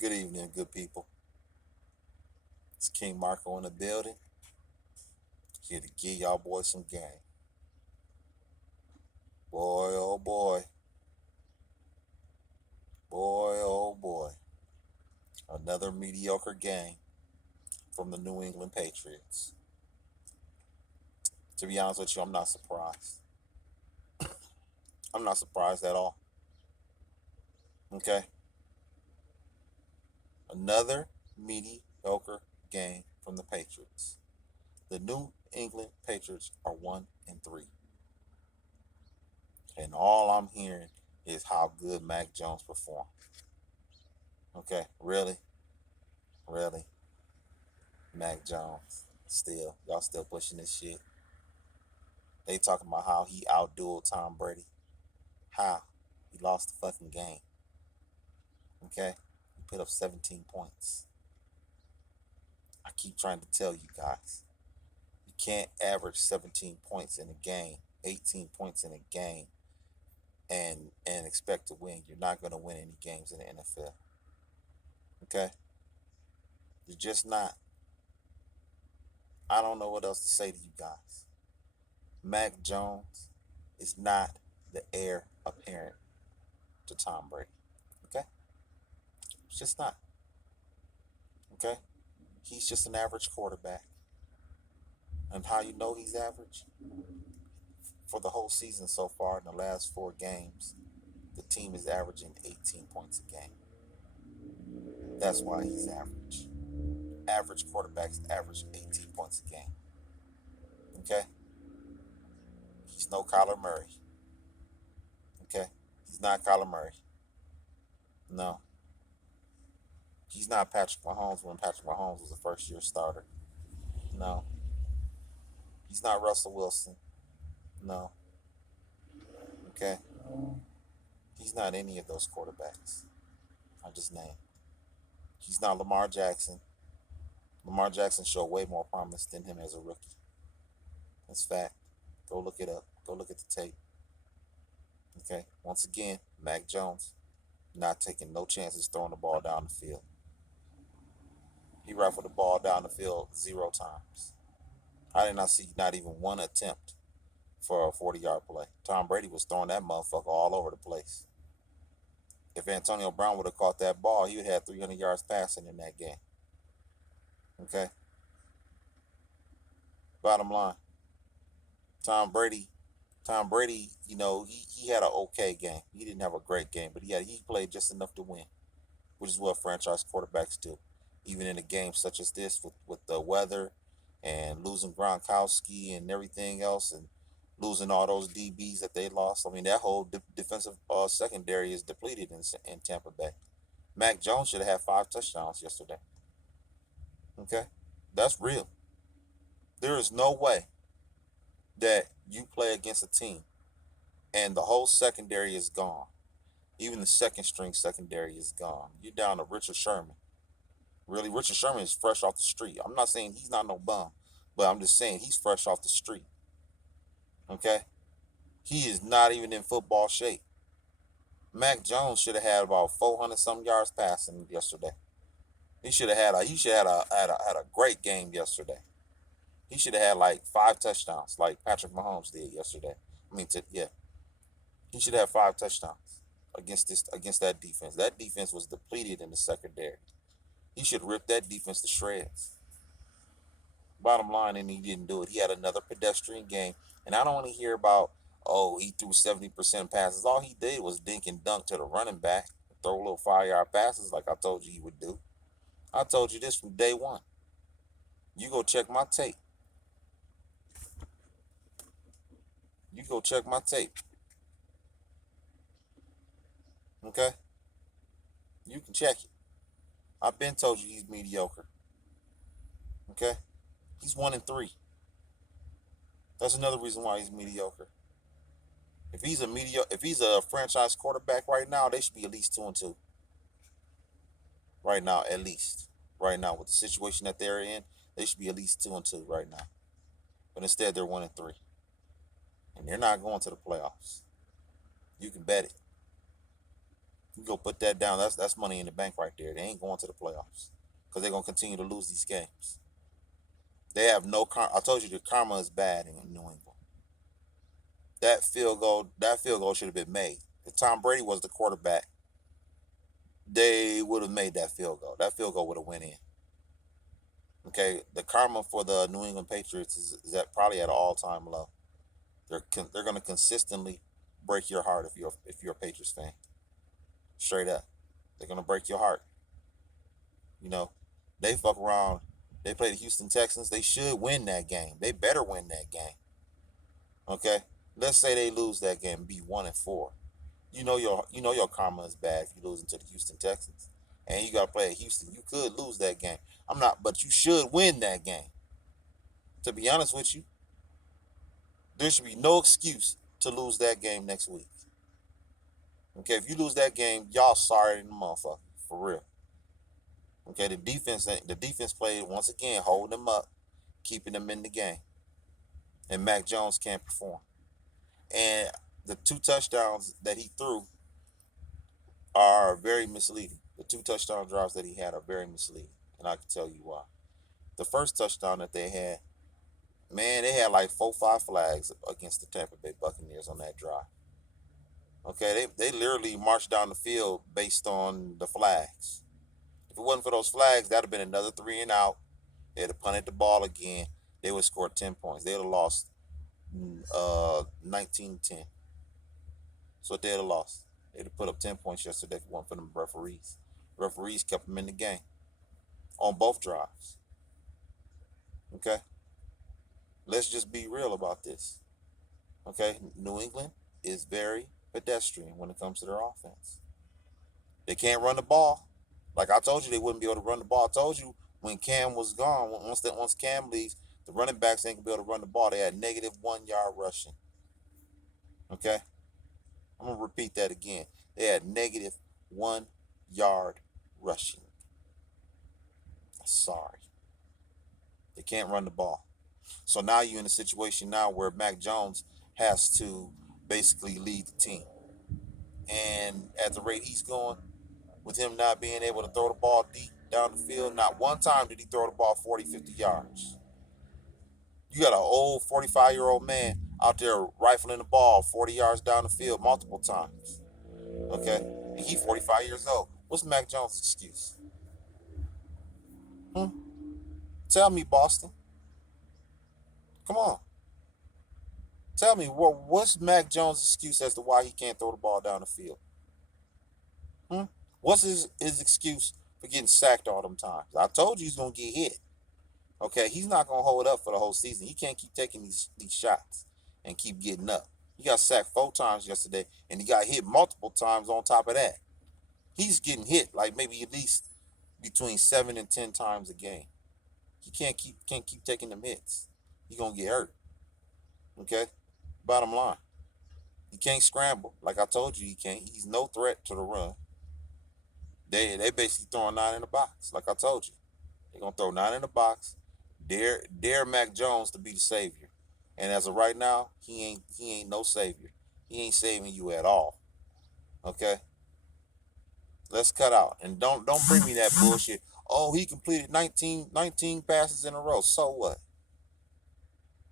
Good evening, good people. It's King Marco in the building. Here to give y'all boys some game. Boy, oh boy. Boy, oh boy. Another mediocre game from the New England Patriots. To be honest with you, I'm not surprised. I'm not surprised at all. Okay? Another mediocre game from the Patriots. The New England Patriots are 1-3. And all I'm hearing is how good Mac Jones performed. Okay, really? Really? Mac Jones. Still. Y'all still pushing this shit. They talking about how he outdueled Tom Brady. How? He lost the fucking game. Okay? He put up 17 points. I keep trying to tell you guys. You can't average 17 points in a game, 18 points in a game, and expect to win. You're not gonna win any games in the NFL. Okay? You're just not. I don't know what else to say to you guys. Mac Jones is not the heir apparent to Tom Brady. Okay? It's just not. Okay? He's just an average quarterback. And how you know he's average? For the whole season so far, in the last 4 games, the team is averaging 18 points a game. That's why he's average. Average quarterbacks average 18 points a game. Okay? He's no Kyler Murray. Okay? He's not Kyler Murray. No. He's not Patrick Mahomes when Patrick Mahomes was a first year starter. No. He's not Russell Wilson. No. Okay? He's not any of those quarterbacks I just named. He's not Lamar Jackson. Lamar Jackson showed way more promise than him as a rookie. That's fact. Go look it up. Go look at the tape. Okay? Once again, Mac Jones not taking no chances throwing the ball down the field. He rifled the ball down the field 0 times. I did not see not even one attempt for a 40-yard play. Tom Brady was throwing that motherfucker all over the place. If Antonio Brown would have caught that ball, he would have had 300 yards passing in that game. Okay? Bottom line, Tom Brady, Tom Brady, he had an okay game. He didn't have a great game, but he played just enough to win, which is what franchise quarterbacks do. Even in a game such as this, with the weather and losing Gronkowski and everything else, and losing all those DBs that they lost. I mean, that whole defensive secondary is depleted in Tampa Bay. Mac Jones should have had 5 touchdowns yesterday. Okay, that's real. There is no way that you play against a team and the whole secondary is gone. Even the second string secondary is gone. You're down to Richard Sherman. Really, Richard Sherman is fresh off the street. I'm not saying he's not no bum, but I'm just saying he's fresh off the street. Okay? He is not even in football shape. Mac Jones should have had about 400 some yards passing yesterday. He should have had a great game yesterday. He should have had like 5 touchdowns, like Patrick Mahomes did yesterday. Yeah, he should have 5 touchdowns against that defense. That defense was depleted in the secondary. He should rip that defense to shreds. Bottom line, and he didn't do it. He had another pedestrian game, and I don't want to hear about he threw 70% passes. All he did was dink and dunk to the running back, throw little 5 yard passes like I told you he would do. I told you this from day one. You go check my tape. You go check my tape. Okay? You can check it. I've been told you he's mediocre. Okay? He's 1-3. That's another reason why he's mediocre. If he's a franchise quarterback right now, they should be at least 2-2. Right now, at least. Right now, with the situation that they're in, they should be at least 2-2 right now. But instead, they're 1-3, and they're not going to the playoffs. You can bet it. You go put that down. That's money in the bank right there. They ain't going to the playoffs because they're gonna continue to lose these games. They have no karma. I told you the karma is bad in New England. That field goal should have been made. If Tom Brady was the quarterback, they would have made that field goal. That field goal would have went in. Okay, the karma for the New England Patriots is at probably at an all time low. They're going to consistently break your heart if you're a Patriots fan. Straight up, they're going to break your heart. You know, they fuck around. They play the Houston Texans. They should win that game. They better win that game. Okay, let's say they lose that game, and be 1-4. You know your karma is bad if you lose to the Houston Texans, and you got to play at Houston. You could lose that game. I'm not, but you should win that game. To be honest with you, there should be no excuse to lose that game next week. Okay, if you lose that game, y'all sorry in the motherfucker for real. Okay, the defense played once again, holding them up, keeping them in the game, and Mac Jones can't perform. And the two touchdowns that he threw are very misleading. The two touchdown drives that he had are very misleading, and I can tell you why. The first touchdown that they had, man, they had like 4, 5 flags against the Tampa Bay Buccaneers on that drive. Okay, they literally marched down the field based on the flags. If it wasn't for those flags, that'd have been another 3 and out. They'd have punted the ball again. They would score 10 points. They'd have lost 19-10. So they'd have lost. They'd have put up 10 points yesterday if it wasn't for them referees. Referees kept them in the game on both drives. Okay, let's just be real about this. Okay, New England is very pedestrian when it comes to their offense. They can't run the ball. Like I told you, they wouldn't be able to run the ball. I told you when Cam was gone, once Cam leaves, the running backs ain't gonna be able to run the ball. They had -1 yard rushing. Okay, I'm gonna repeat that again. They had -1 yard rushing. Sorry, they can't run the ball. So now you're in a situation now where Mac Jones has to basically lead the team, and at the rate he's going, with him not being able to throw the ball deep down the field. Not one time did he throw the ball 40, 50 yards. You got an old 45-year-old man out there rifling the ball 40 yards down the field multiple times. Okay? And he's 45 years old. What's Mac Jones' excuse? Hmm? Tell me, Boston. Come on. Tell me, what's Mac Jones' excuse as to why he can't throw the ball down the field? Hmm? What's his excuse for getting sacked all them times? I told you he's going to get hit. Okay, he's not gonna hold up for the whole season. He can't keep taking these shots and keep getting up. He got sacked 4 times yesterday, and he got hit multiple times on top of that. He's getting hit like maybe at least between 7 and 10 times a game. He can't keep taking them hits. He gonna get hurt. Okay, bottom line, he can't scramble. Like I told you, he can't. He's no threat to the run. They basically throwing 9 in the box. Like I told you, they're gonna throw 9 in the box. Dare Mac Jones to be the savior. And as of right now, he ain't no savior. He ain't saving you at all. Okay? Let's cut out. And don't bring me that bullshit. Oh, he completed 19 passes in a row. So what?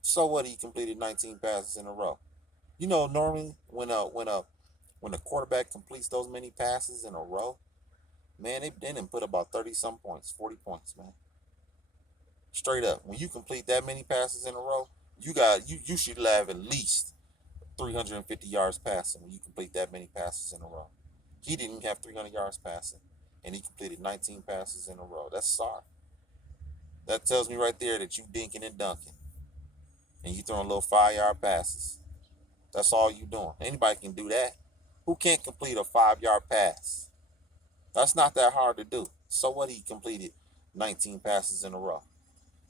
So what he completed 19 passes in a row. Normally when a quarterback completes those many passes in a row, man, they didn't put about 30 some points, 40 points, man. Straight up. When you complete that many passes in a row, you should have at least 350 yards passing when you complete that many passes in a row. He didn't have 300 yards passing, and he completed 19 passes in a row. That's sorry. That tells me right there that you dinking and dunking, and you throwing little 5 yard passes. That's all you doing. Anybody can do that. Who can't complete a 5 yard pass? That's not that hard to do. So what? He completed 19 passes in a row.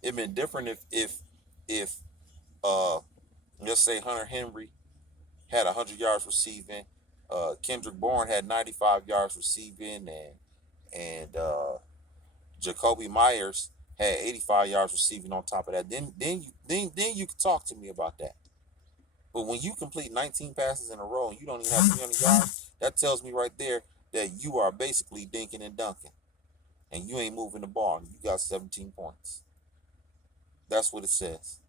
It'd been different if uh let's say Hunter Henry had 100 yards receiving, Kendrick Bourne had 95 yards receiving, and Jacoby Myers had 85 yards receiving on top of that. Then you can talk to me about that. But when you complete 19 passes in a row and you don't even have 300 yards, that tells me right there that you are basically dinking and dunking, and you ain't moving the ball. And you got 17 points. That's what it says.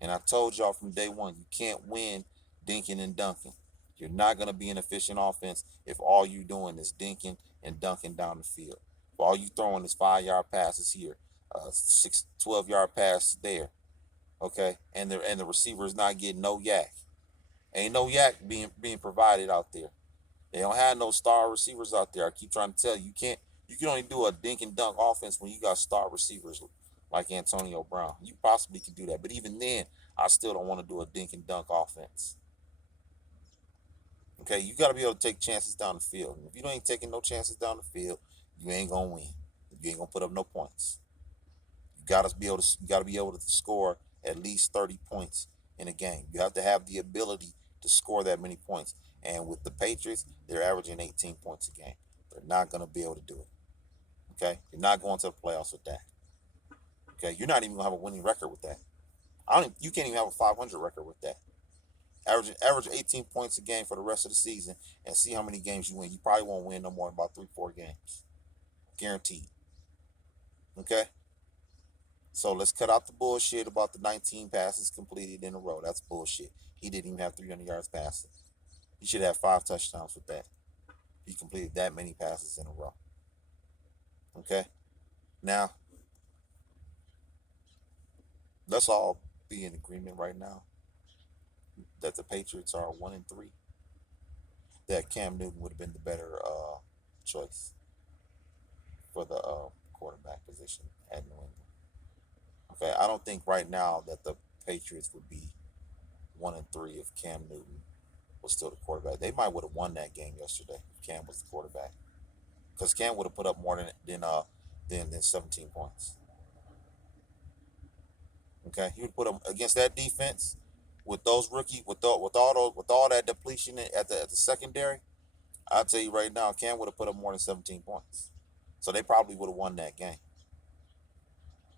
And I told y'all from day one, you can't win dinking and dunking. You're not going to be an efficient offense if all you're doing is dinking and dunking down the field. If all you throwing is 5 yard passes here, 12 yard pass there, okay, and the receiver is not getting no yak. Ain't no yak being provided out there. They don't have no star receivers out there. I keep trying to tell you, you can only do a dink and dunk offense when you got star receivers like Antonio Brown. You possibly can do that, but even then, I still don't want to do a dink and dunk offense. Okay, you got to be able to take chances down the field. And if you ain't taking no chances down the field, you ain't gonna win. You ain't gonna put up no points. You got to be able to score at least 30 points in a game. You have to have the ability to score that many points. And with the Patriots, they're averaging 18 points a game. They're not going to be able to do it. Okay, you're not going to the playoffs with that. Okay, you're not even going to have a winning record with that. You can't even have a 500 record with that. Average 18 points a game for the rest of the season, and see how many games you win. You probably won't win no more than about 3-4 games, guaranteed. Okay. So let's cut out the bullshit about the 19 passes completed in a row. That's bullshit. He didn't even have 300 yards passing. He should have 5 touchdowns with that. He completed that many passes in a row. Okay. Now let's all be in agreement right now that the Patriots are 1-3. That Cam Newton would have been the better choice for the quarterback position at New England. Okay. I don't think right now that the Patriots would be 1-3 if Cam Newton was still the quarterback. They might would have won that game yesterday if Cam was the quarterback, because Cam would have put up more than 17 points. Okay, he would put them against that defense with those rookie with all that depletion at the secondary. I'll tell you right now, Cam would have put up more than 17 points. So they probably would have won that game.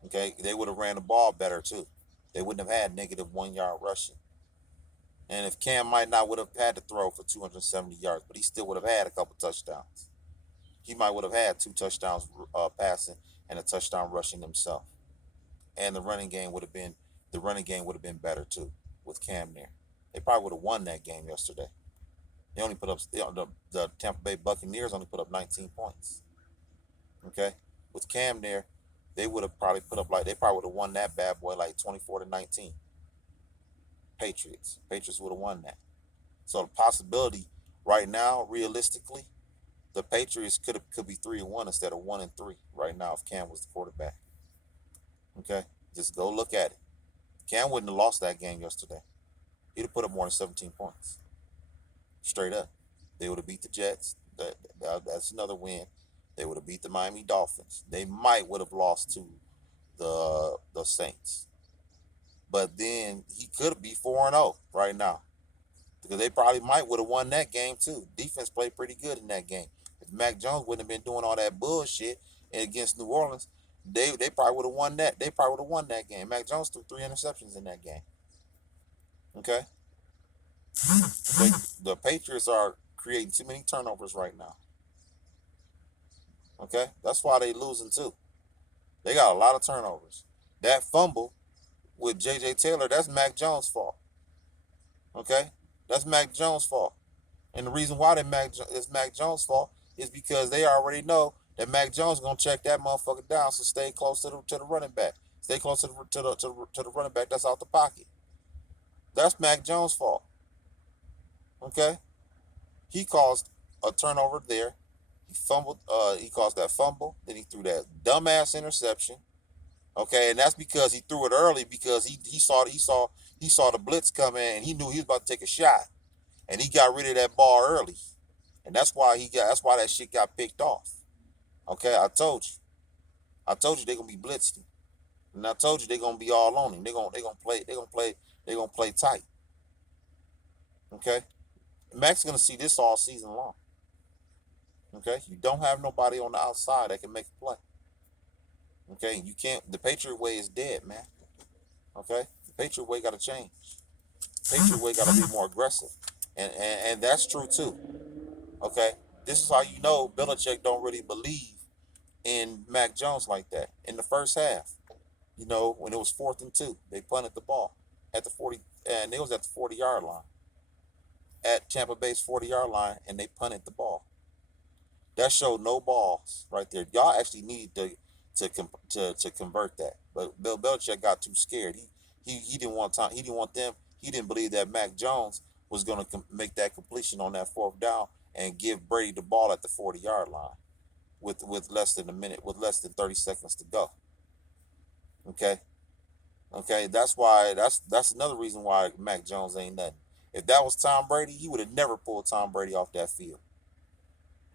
Okay, they would have ran the ball better too. They wouldn't have had negative 1 yard rushing. And if Cam might not would have had to throw for 270 yards, but he still would have had a couple touchdowns. He might would have had 2 touchdowns passing and a touchdown rushing himself. And the running game would have been better too with Cam there. They probably would have won that game yesterday. They only put up the Tampa Bay Buccaneers only put up 19 points. Okay, with Cam there, they would have probably put up they probably would have won that bad boy like 24-19. Patriots would have won that. So the possibility right now, realistically, the Patriots could be 3-1 instead of 1-3 right now if Cam was the quarterback. Okay, just go look at it. Cam wouldn't have lost that game yesterday. He'd have put up more than 17 points, straight up. They would have beat the Jets. That's another win. They would have beat the Miami Dolphins. They might would have lost to the Saints, but then he could be 4-0 right now, because they probably might would have won that game too. Defense played pretty good in that game. If Mac Jones wouldn't have been doing all that bullshit against New Orleans, they probably would have won that. They probably would have won that game. Mac Jones threw 3 interceptions in that game. Okay, the Patriots are creating too many turnovers right now. Okay, that's why they losing too. They got a lot of turnovers. That fumble with J.J. Taylor, that's Mac Jones' fault. Okay, that's Mac Jones' fault. And the reason why it's Mac Jones' fault is because they already know that Mac Jones is gonna check that motherfucker down. So stay close to the running back. Stay close to the running back that's out the pocket. That's Mac Jones' fault. Okay, he caused a turnover there. He fumbled. He caused that fumble. Then he threw that dumbass interception. Okay, and that's because he threw it early, because he saw the blitz come in, and he knew he was about to take a shot, and he got rid of that ball early, and that's why that shit got picked off. Okay, I told you they're gonna be blitzed, and I told you they're gonna be all on him. They're gonna play tight. Okay, Mac's gonna see this all season long. Okay, you don't have nobody on the outside that can make a play. Okay, you can't. The Patriot way is dead, man. Okay, the Patriot way got to change. Patriot way got to be more aggressive, and that's true too. Okay, This is how you know Belichick don't really believe in Mac Jones like that. In the first half, when it was 4th and 2, they punted the ball at the 40, and it was at the 40-yard line, at Tampa Bay's 40-yard line, and they punted the ball. That showed no balls right there. Y'all actually need to convert that, but Bill Belichick got too scared. He didn't want time. He didn't want them. He didn't believe that Mac Jones was going to make that completion on that 4th down and give Brady the ball at the 40-yard line with less than a minute, with less than 30 seconds to go. Okay, okay. That's another reason why Mac Jones ain't nothing. If that was Tom Brady, he would have never pulled Tom Brady off that field.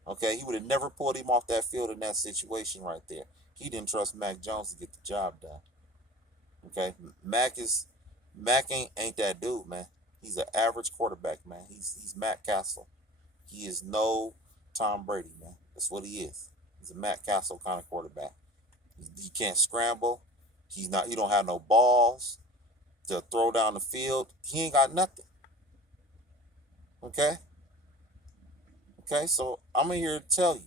Okay, he would have never pulled him off that field in that situation right there. He didn't trust Mac Jones to get the job done. Okay, Mac ain't that dude, man. He's an average quarterback, man. He's Matt Castle. He is no Tom Brady, man. That's what he is. He's a Matt Castle kind of quarterback. He can't scramble. He's not. He don't have no balls to throw down the field. He ain't got nothing. Okay, okay. So I'm here to tell you,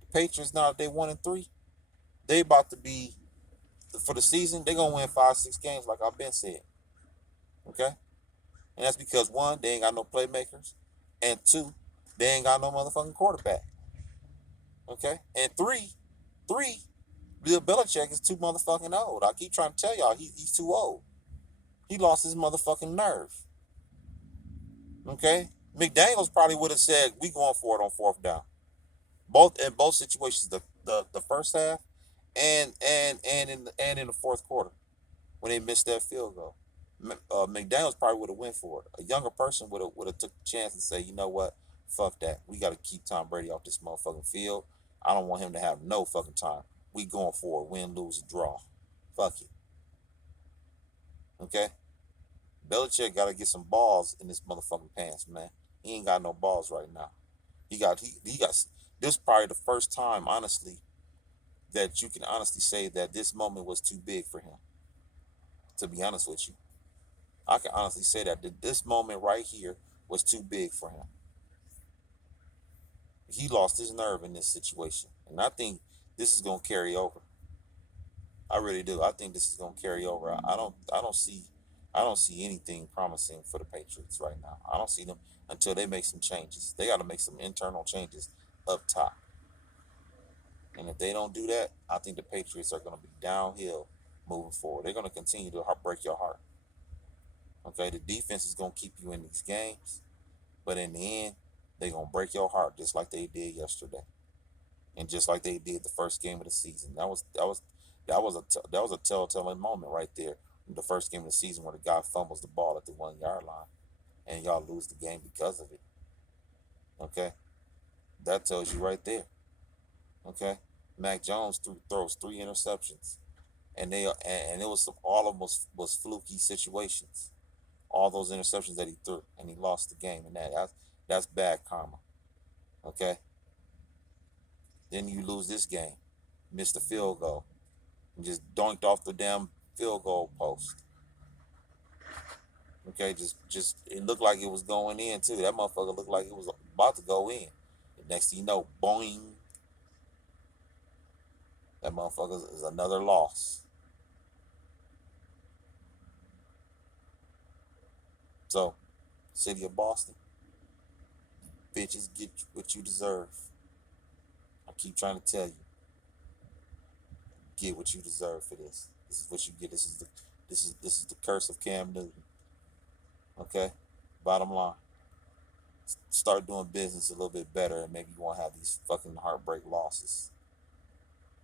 the Patriots now they 1-3. They about to be for the season. They're gonna win 5, 6 games, like I've been saying. Okay, and that's because one, they ain't got no playmakers, and two, they ain't got no motherfucking quarterback. Okay, and three, Bill Belichick is too motherfucking old. I keep trying to tell y'all he's too old. He lost his motherfucking nerve. Okay, McDaniels probably would have said we going for it on 4th down. Both situations, the first half and in the fourth quarter when they missed that field goal. McDaniels probably would have went for it. A younger person would have took the chance and say, you know what, fuck that. We got to keep Tom Brady off this motherfucking field. I don't want him to have no fucking time. We going for it, win, lose, draw. Fuck it. Okay. Belichick got to get some balls in this motherfucking pants, man. He ain't got no balls right now. He got. This is probably the first time, honestly, that you can honestly say that this moment was too big for him. To be honest with you, I can honestly say that this moment right here was too big for him. He lost his nerve in this situation, and I think this is gonna carry over. I really do. I think this is gonna carry over. I don't see anything promising for the Patriots right now. I don't see them until they make some changes. They got to make some internal changes up top, and if they don't do that, I think the Patriots are gonna be downhill moving forward. They're gonna continue to break your heart. Okay, the defense is gonna keep you in these games, but in the end, they're gonna break your heart just like they did yesterday, and just like they did the first game of the season. That was a telltale moment right there. In the first game of the season, where the guy fumbles the ball at the 1 yard line, and y'all lose the game because of it. Okay, that tells you right there. Okay, Mac Jones throws 3 interceptions, and it was all of them was fluky situations. All those interceptions that he threw, and he lost the game. And that's bad karma. Okay, then you lose this game, missed the field goal, and just doinked off the damn field goal post. Okay, just it looked like it was going in too. That motherfucker looked like it was about to go in. The next thing you know, boing, that motherfucker is another loss. So, city of Boston, bitches, get what you deserve. I keep trying to tell you, get what you deserve for this. This is what you get. This is the curse of Cam Newton. Okay, bottom line, start doing business a little bit better, and maybe you won't have these fucking heartbreak losses.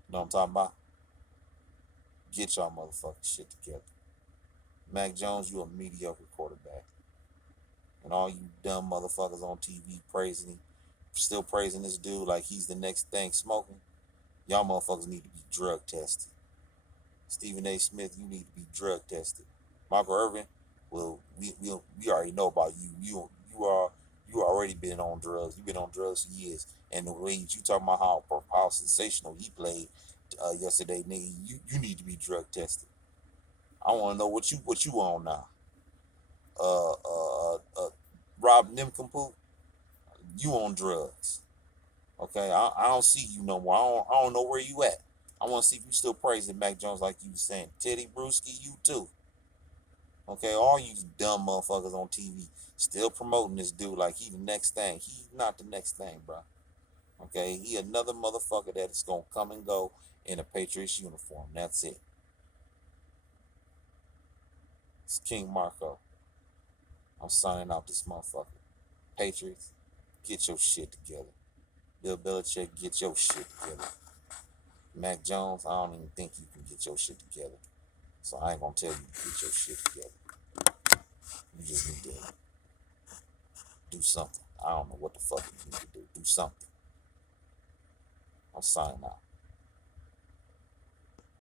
You know what I'm talking about? Get y'all motherfucking shit together. Mac Jones, you a mediocre quarterback, and all you dumb motherfuckers on TV praising him, still praising this dude like he's the next thing smoking. Y'all motherfuckers need to be drug tested. Stephen A. Smith, you need to be drug tested. Michael Irvin, well, we already know about you. You already been on drugs. You've been on drugs for years. And the way you talking about how sensational he played yesterday, nigga, you need to be drug tested. I want to know what you on now. Uh, uh, uh, Rob Nimkampoot, you on drugs. Okay, I don't see you no more. I don't know where you at. I want to see if you still praising Mac Jones like you was saying. Teddy Bruschi, you too. Okay, all you dumb motherfuckers on TV still promoting this dude like he the next thing. He's not the next thing, bro. Okay, he another motherfucker that is gonna come and go in a Patriots uniform. That's it. It's King Marco. I'm signing out this motherfucker. Patriots, get your shit together. Bill Belichick, get your shit together. Mac Jones, I don't even think you can get your shit together. So I ain't gonna tell you to get your shit together. You just need to do something. I don't know what the fuck you need to do. Do something. I'm signing out.